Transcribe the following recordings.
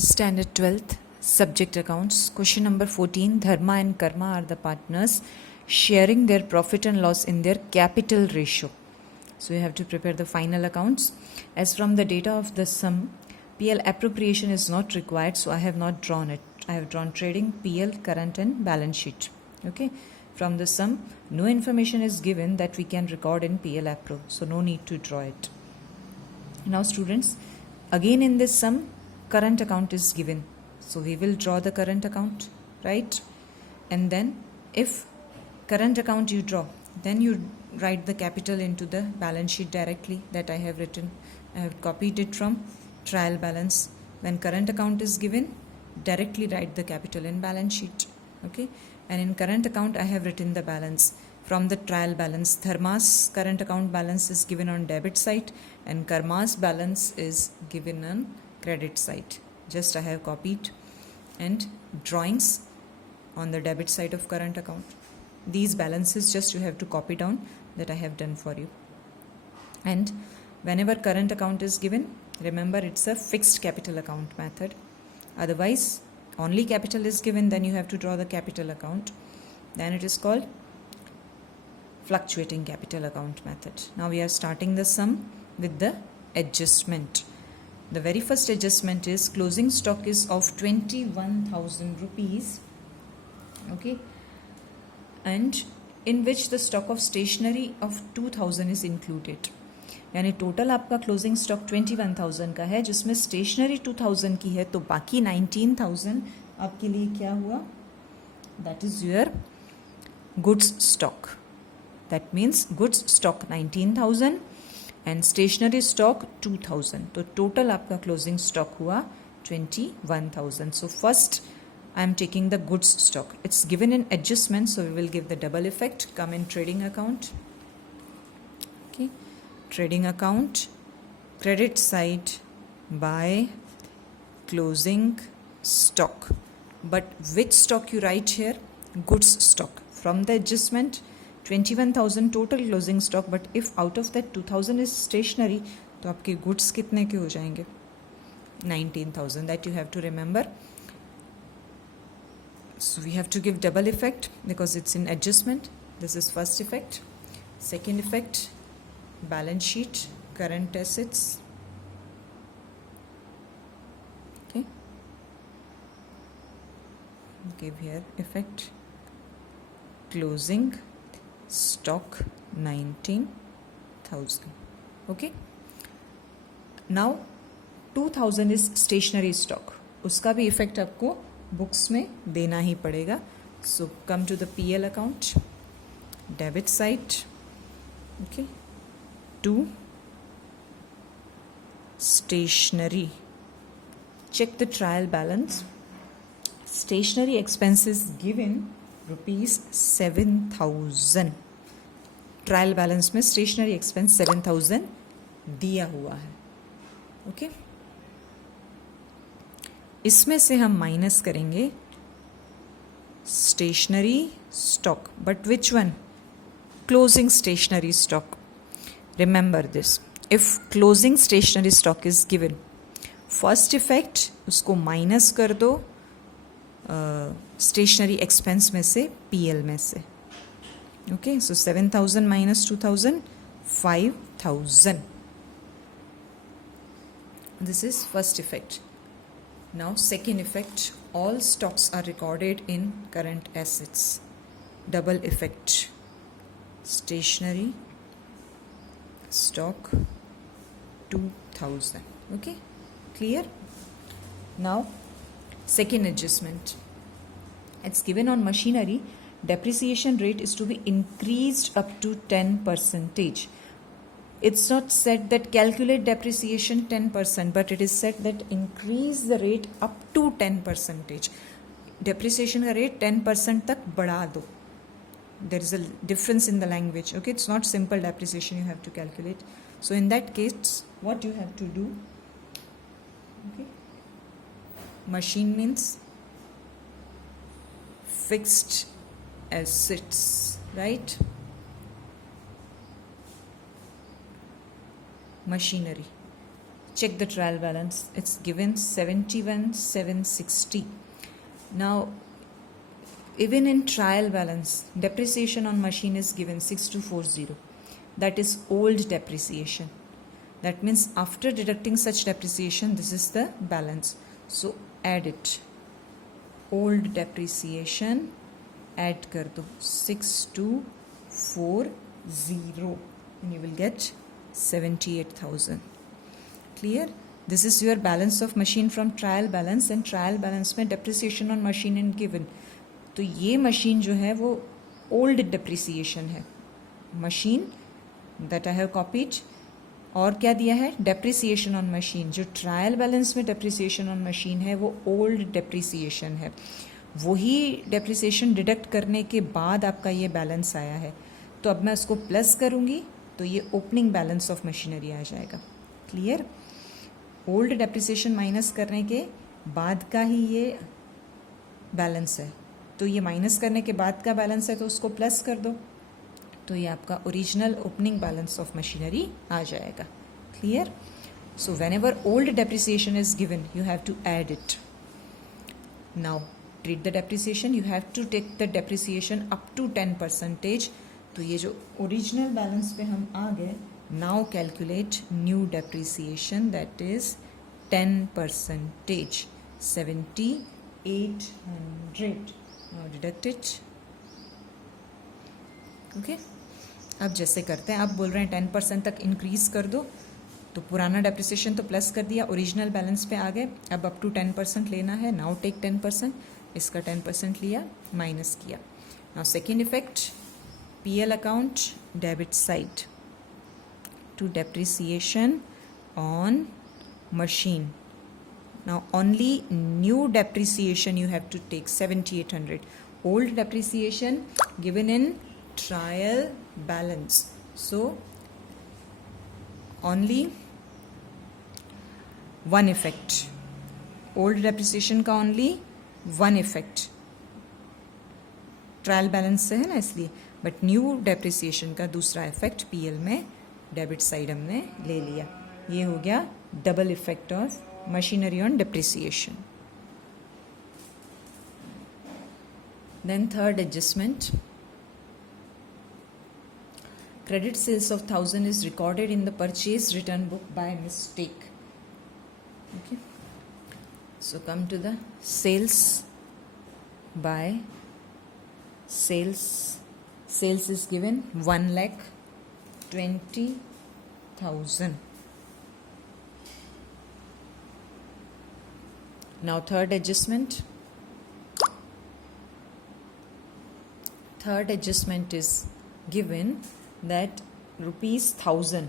Standard 12th, Subject Accounts. Question number 14. Dharma and Karma are the partners sharing their profit and loss in their capital ratio. So you have to prepare the final accounts. As from the data of the sum, PL appropriation is not required, so I have not drawn it. I have drawn trading, PL, current and balance sheet. Okay. From the sum, no information is given that we can record in PL appro, so no need to draw it. Now students, again in this sum, current account is given. So we will draw the current account, right? And then if current account you draw, then you write the capital into the balance sheet directly that I have written. I have copied it from trial balance. When current account is given, directly write the capital in balance sheet. Okay. And in current account, I have written the balance from the trial balance. Dharma's current account balance is given on debit side and Karma's balance is given on credit side. Just I have copied and drawings on the debit side of current account. These balances just you have to copy down that I have done for you. And whenever current account is given, remember it's a fixed capital account method. Otherwise, only capital is given, then you have to draw the capital account. Then it is called fluctuating capital account method. Now we are starting the sum with the adjustment. The very first adjustment is closing stock is of 21,000 rupees. Okay. And in which the stock of stationery of 2,000 is included. यानी total आपका closing stock 21,000 का है जिसमें stationery 2,000 की है तो बाकी 19,000 आपके लिए क्या हुआ that is your goods stock that means goods stock 19,000 and stationery stock 2,000 तो टोटल आपका क्लोजिंग स्टॉक हुआ 21,000 so first I am taking the goods stock. It's given in adjustment, so we will give the double effect. Come in trading account. Okay. Trading account, credit side by closing stock. But which stock you write here? Goods stock. From the adjustment, 21,000 total closing stock. But if out of that 2,000 is stationery, तो आपके goods कितने के हो जाएंगे? 19,000. That you have to remember. So we have to give double effect because it's in adjustment. This is first effect. Second effect, balance sheet, current assets. Okay. Give here effect. Closing stock 19,000. Okay. Now 2,000 is stationery stock. उसका भी effect आपको books में देना ही पड़ेगा so come to the PL account debit side okay to stationery check the trial balance stationery expenses given ₹7,000 trial balance में stationery expense 7,000 दिया हुआ है ओके इसमें से हम माइनस करेंगे stationery stock but which one closing stationery stock remember this if closing stationery stock is given first effect उसको minus कर दो स्टेशनरी एक्सपेंस में से PL में से okay so 7,000 minus 2,000 5,000 this is first effect. Now second effect, all stocks are recorded in current assets. Double effect. Stationery stock 2,000. Okay, clear? Now second adjustment. It's given on machinery. Depreciation rate is to be increased up to 10%. It's not said that calculate depreciation 10%, but it is said that increase the rate up to 10%. Depreciation का rate 10% तक बढ़ा दो. There is a difference in the language. Okay, it's not simple depreciation you have to calculate. So in that case, what you have to do? Okay, machine means fixed assets, right? Machinery. check the trial balance. It's given 71,760. Now even in trial balance, depreciation on machine is given 6240. That is old depreciation. That means after deducting such depreciation, this is the balance. So add it. Old depreciation add कर दो 6240 and you will get 78,000. Clear? This is your balance of machine from trial balance, and trial balance में depreciation on machine and given. तो ये machine जो है वो old depreciation है. Machine that I have copied. और क्या दिया है? Depreciation on machine. जो ट्रायल बैलेंस में डेप्रिसिएशन ऑन मशीन है वो ओल्ड डेप्रिसिएशन है. वही डेप्रिसिएशन डिडक्ट करने के बाद आपका ये बैलेंस आया है. तो अब मैं उसको प्लस करूँगी तो ये ओपनिंग बैलेंस ऑफ मशीनरी आ जाएगा. क्लियर? ओल्ड डेप्रिसिएशन माइनस करने के बाद का ही ये बैलेंस है. तो ये माइनस करने के बाद का बैलेंस है तो उसको प्लस कर दो, तो ये आपका original opening balance of machinery आ जाएगा. Clear? So whenever old depreciation is given you have to add it. Now treat the depreciation. You have to take the depreciation up to 10%. तो ये जो ओरिजिनल बैलेंस पे हम आ गए, now calculate new depreciation that is 10%. 7,800. Now deduct it. Okay, अब जैसे करते हैं, आप बोल रहे हैं 10% तक इंक्रीज कर दो, तो पुराना डेप्रिसिएशन तो प्लस कर दिया, ओरिजिनल बैलेंस पे आ गए. अब अप टू 10% लेना है. Now take 10%. इसका 10% लिया, माइनस किया. Now second effect, PL account debit side to depreciation on machine. Now only new depreciation you have to take 7,800. Old depreciation given in trial balance, so only one effect. Old depreciation का only one effect trial balance से है ना, इसलिए. But new depreciation का दूसरा effect PL में debit side हमने ले लिया. ये हो गया double effect of machinery on depreciation. Then third adjustment, credit sales of 1,000 is recorded in the purchase return book by mistake. Okay, so come to the sales by sales. Sales is given 1,20,000. Now third adjustment. Third adjustment is given that ₹1,000,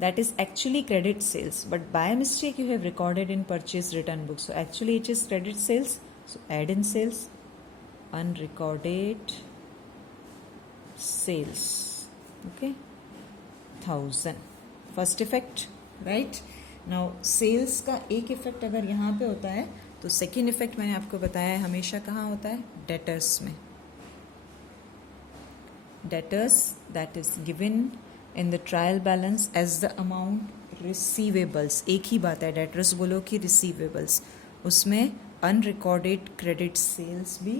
that is actually credit sales, but by mistake you have recorded in purchase return book. So actually it is credit sales, so add in sales, unrecorded sales. Okay, 1,000 first effect, right? Now sales का एक effect अगर यहाँ पे होता है तो second effect मैंने आपको बताया है हमेशा कहाँ होता है? डेटर्स में. Debtors that is given in the trial balance as the amount receivables. एक ही बात है, debtors बोलो कि receivables. उसमें unrecorded credit sales भी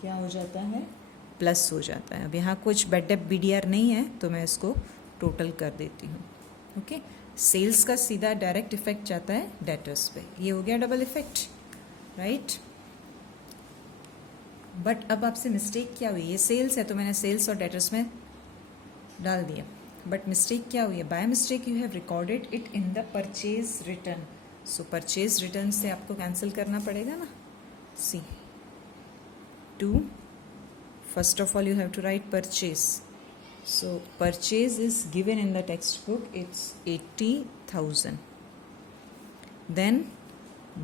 क्या हो जाता है? प्लस हो जाता है. अब यहाँ कुछ बेड डेप BDR नहीं है तो मैं इसको टोटल कर देती हूँ. ओके, सेल्स का सीधा डायरेक्ट इफेक्ट जाता है डेटर्स पे. ये हो गया डबल इफेक्ट, राइट? बट अब आपसे मिस्टेक क्या हुई? ये सेल्स है तो मैंने सेल्स और डेटर्स में डाल दिया, बट मिस्टेक क्या हुई है? By mistake you have recorded it in the purchase return. So purchase return से आपको कैंसिल करना पड़ेगा ना. See to, first of all you have to write purchase. So purchase is given in the text book, it's 80,000. Then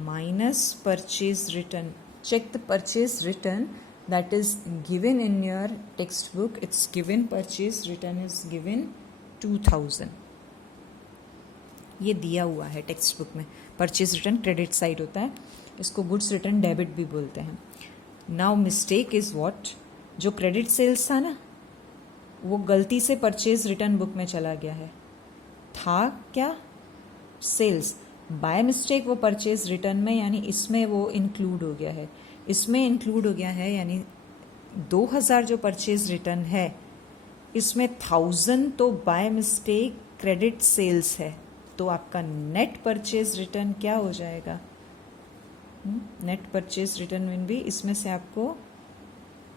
minus purchase return. Check the purchase return that is given in your textbook. It's given purchase return is given 2,000. ये दिया हुआ है text book में. Purchase return credit side होता है, इसको goods return debit भी बोलते हैं. Now mistake is what? जो क्रेडिट सेल्स था ना वो गलती से परचेज रिटर्न बुक में चला गया है. था क्या? सेल्स, बाय मिस्टेक वो परचेज रिटर्न में यानी इसमें वो इंक्लूड हो गया है, इसमें इंक्लूड हो गया है, यानी 2000 जो परचेज रिटर्न है इसमें 1000 तो बाय मिस्टेक क्रेडिट सेल्स है, तो आपका नेट परचेज रिटर्न क्या हो जाएगा? नेट परचेज रिटर्न में भी इसमें से आपको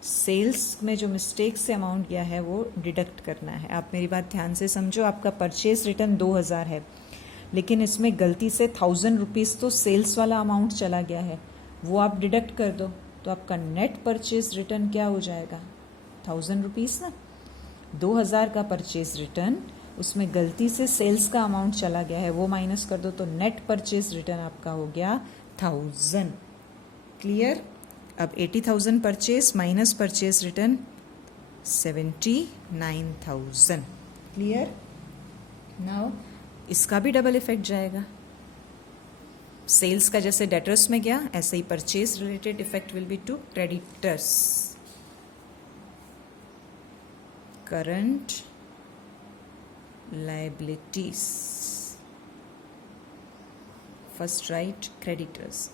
सेल्स में जो मिस्टेक से अमाउंट गया है वो डिडक्ट करना है। आप मेरी बात ध्यान से समझो, आपका परचेज रिटर्न 2000 है, लेकिन इसमें गलती से 1000 रुपीज़ तो सेल्स वाला अमाउंट चला गया है, वो आप डिडक्ट कर दो, तो आपका नेट परचेज रिटर्न क्या हो जाएगा? 1000 रुपीज़ ना, 2000 का परचेज रिटर्न, उसमें गलती से सेल्स का अमाउंट चला गया है, वो माइनस कर दो, तो नेट परचेज रिटर्न आपका हो गया 1000। क्लियर? अब 80,000 purchase minus purchase return 79,000। Clear? Now इसका भी डबल इफेक्ट जाएगा, सेल्स का जैसे डेटर्स में गया ऐसे ही purchase related effect will be to creditors. Current liabilities. First write creditors.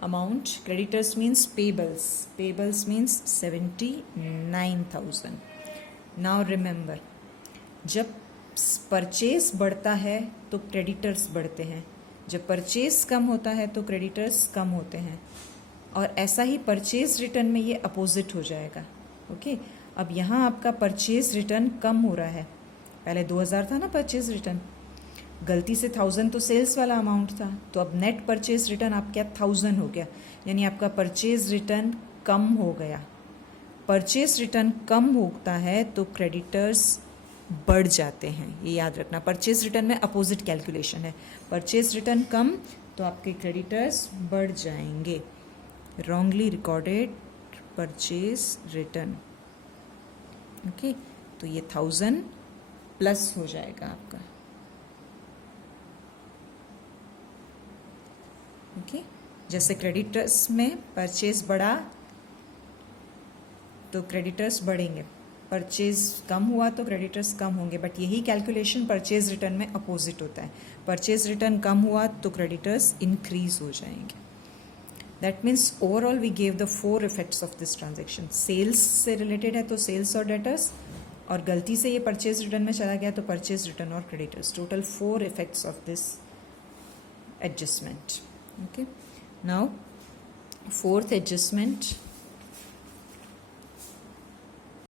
Amount, creditors means payables. Payables means 79,000. Now remember, जब परचेज बढ़ता है तो क्रेडिटर्स बढ़ते हैं, जब परचेज कम होता है तो क्रेडिटर्स कम होते हैं, और ऐसा ही परचेज रिटर्न में ये अपोजिट हो जाएगा। ओके, अब यहाँ आपका परचेज रिटर्न कम हो रहा है, पहले 2000 था ना परचेज रिटर्न, गलती से 1000 तो सेल्स वाला अमाउंट था, तो अब नेट परचेज रिटर्न आपका 1000 हो गया, यानी आपका परचेज रिटर्न कम हो गया। परचेज रिटर्न कम होता है तो क्रेडिटर्स बढ़ जाते हैं, ये याद रखना। परचेज रिटर्न में अपोजिट कैलकुलेशन है, परचेज रिटर्न कम तो आपके क्रेडिटर्स बढ़ जाएंगे। Wrongly recorded purchase return. Okay, तो ये 1000 प्लस हो जाएगा आपका। ओके, जैसे क्रेडिटर्स में परचेज बढ़ा तो क्रेडिटर्स बढ़ेंगे, परचेज कम हुआ तो क्रेडिटर्स कम होंगे, बट यही कैलकुलेशन परचेज रिटर्न में अपोजिट होता है, परचेज रिटर्न कम हुआ तो क्रेडिटर्स इंक्रीज हो जाएंगे। That means overall we gave the 4 effects of this transaction. Sales से रिलेटेड है तो सेल्स और डेटर्स, और गलती से ये परचेज रिटर्न में चला गया तो परचेज रिटर्न और creditors. Total 4 effects of this adjustment. Okay, now fourth adjustment